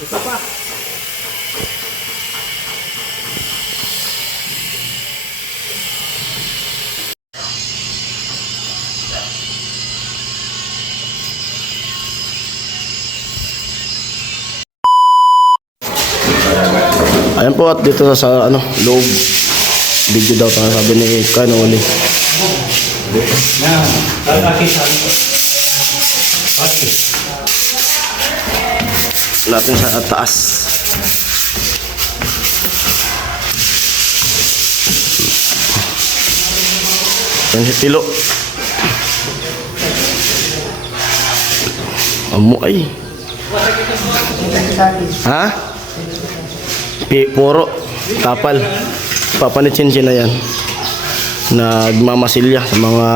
Isa pa. Ayan po, at dito sa ano, loob video daw tayo, sabi ni Kano uli. Natin sa taas. Yan si Tilo. Amo ay. Ha? Puro kapal, papanitsin na yan, nagmamasilya sa mga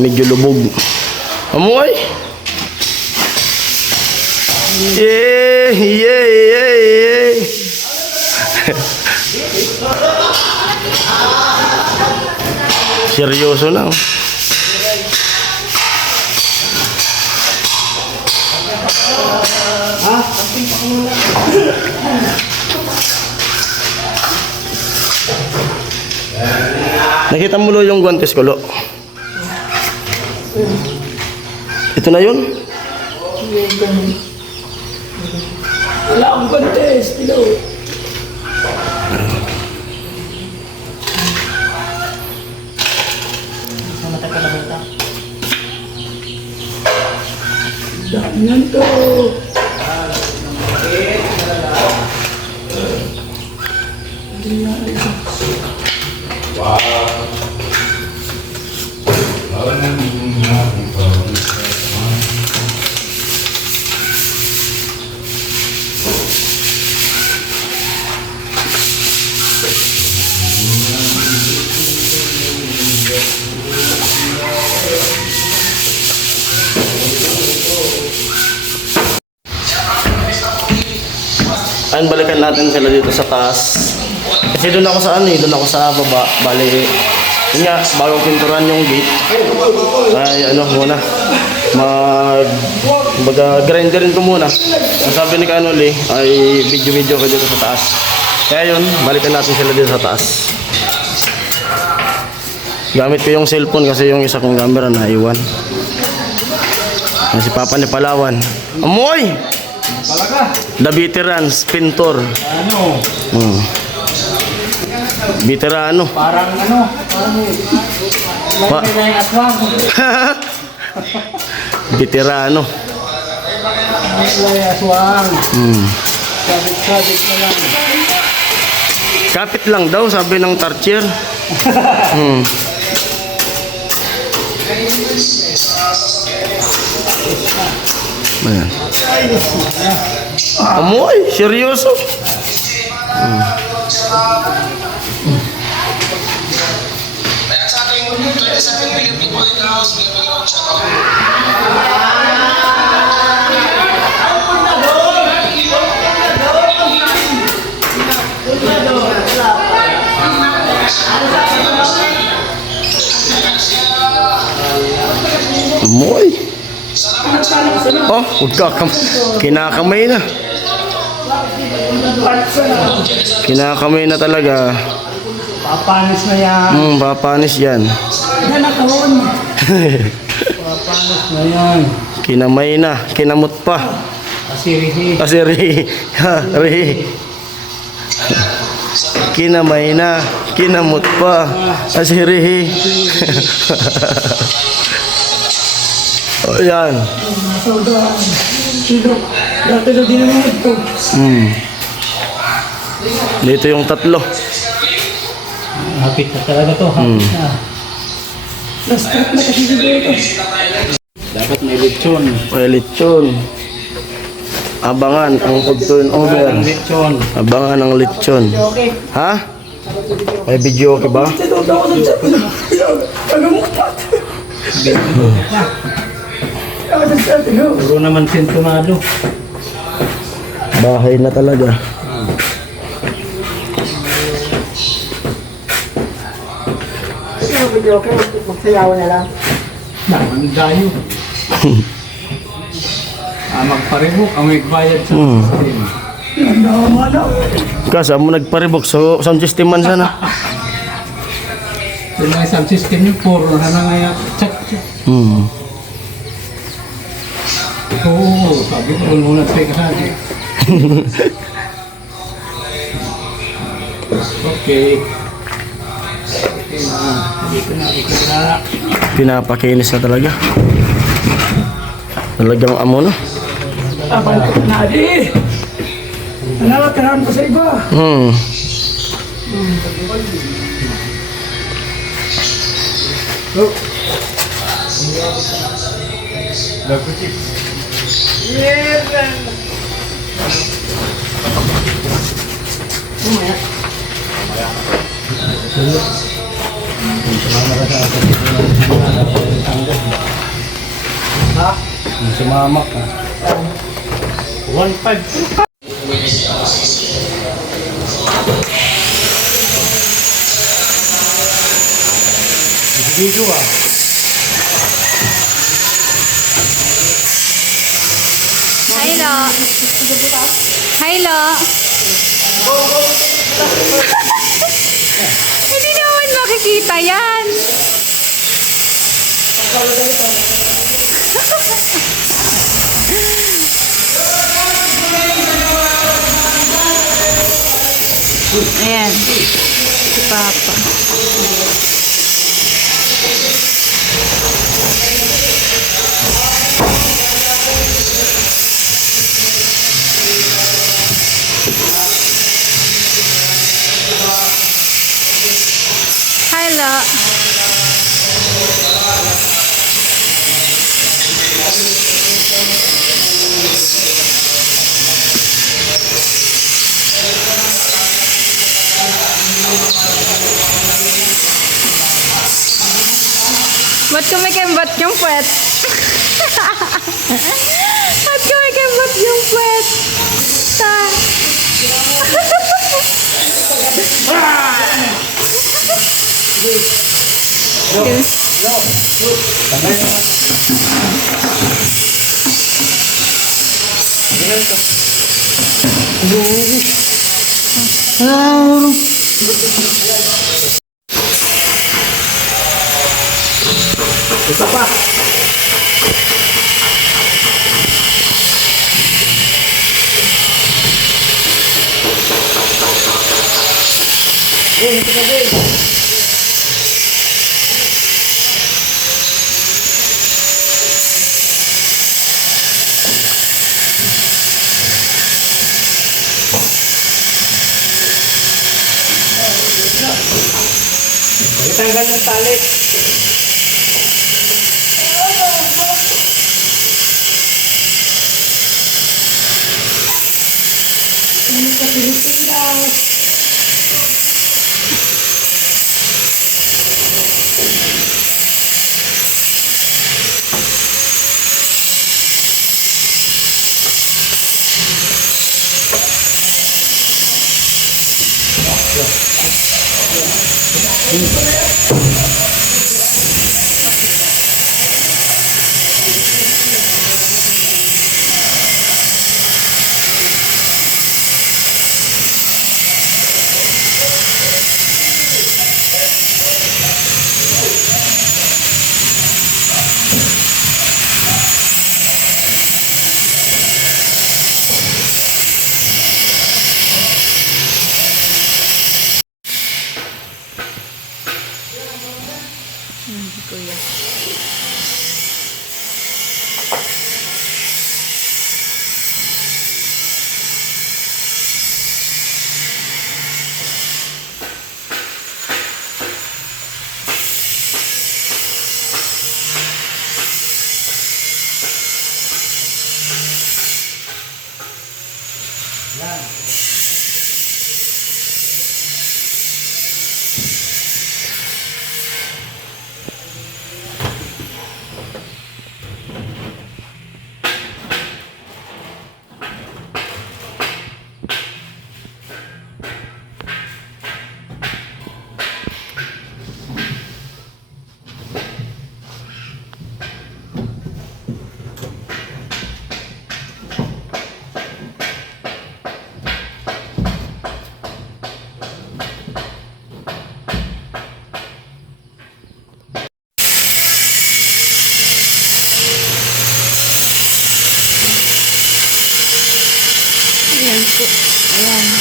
medyo lubog. Amoy, yeah. Seryoso na. Nakita mo lo yung guantes ko, lo? Ito na yun? Wala akong contest, Tilo. Damihan to. Ayun, balikan natin sila dito sa taas. Kasi doon ako sa ano doon ako sa baba. Bali, yun nga, bago pinturan yung gate. Ay, ano muna, grinderin ko muna. Ang sabi ni Kanoli, ay video ko dito sa taas. Kaya yun, balikan natin sila dito sa taas. Gamit ko yung cellphone kasi yung isa kong camera naiwan. Si Papa ni Palawan. Amoy! Talaga? The veterans, pintor. Ano? Veterano. Parang ano? Parang may aswang. Veterano. May aswang. Sabit na lang. Kapit lang daw, sabi ng tarsier. Ayan. Amoy, seryoso. Amoy. Oh, kinakamay na. Kinakamay na talaga. Papanis na yan. Papanis yan. Nanakahon. Papanis na yan. Kinamay na, kinamot pa. Asirihi. Rihi. Kinamay na, kinamot pa. Asirihi. Oh, yan. Sobrang Tilo. Dati na din naman ito. Dito yung tatlo. Hapit na talaga to. Hapit na. Na-strip na kasi dito. Dapat may lechon. May lechon. Abangan ang pag-turnover. Abangan ang lechon. Okay. Ha? May video okay ba? Puro naman sintonado. Bahay na talaga. Video okay, magsayawan na lang. Ang dayo. Magpareho, ang may bayad sa Kasi mo nagparibok so sound system man sana. Yung mga sound system yung puro na nga check. Oo, sabi ko muna teka sa akin. Okay. Okay na. Dito na. Pinapakinis na talaga. Talagang amo na. Abang ko na di. Ano, tirahan ko sa iba. Oh. Sumamak ka. 1.5. Video ah. Hello. Hello. Hindi naman makikita yan. Ayan. Si Papa. Hello. Ba't kumikembat yung puwet? Ba't kumikembat yung puwet? Ta. Isa pa. Ito pa din. Tanggal ng tali. Kuya. Ayan.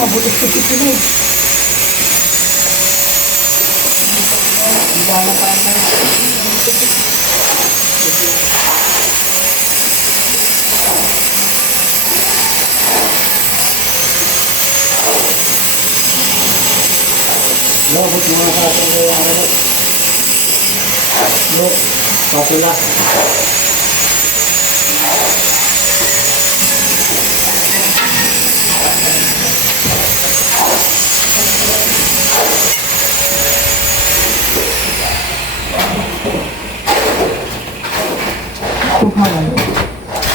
Mabulit ko si Pinay. Gana pa tayo. mga kakagaya ano. No, papula.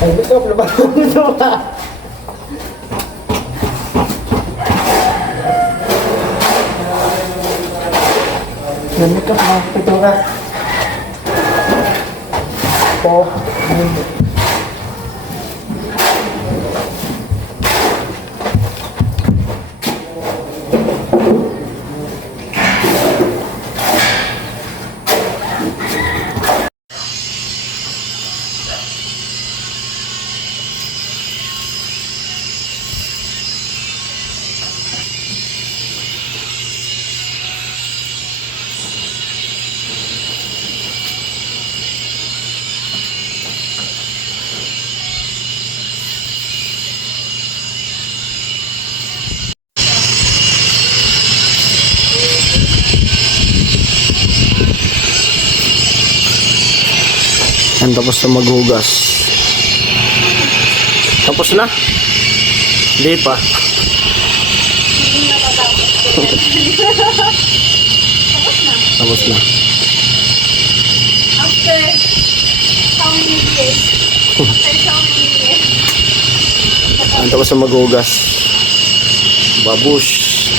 Ay, gusto ko ba? Gusto ba? Ganito ka, ito ka. Po. Yan, tapos na maghugas. Tapos na? Hindi pa. Tapos na. After how many years? After how many years? Yan, tapos na maghugas. Babush.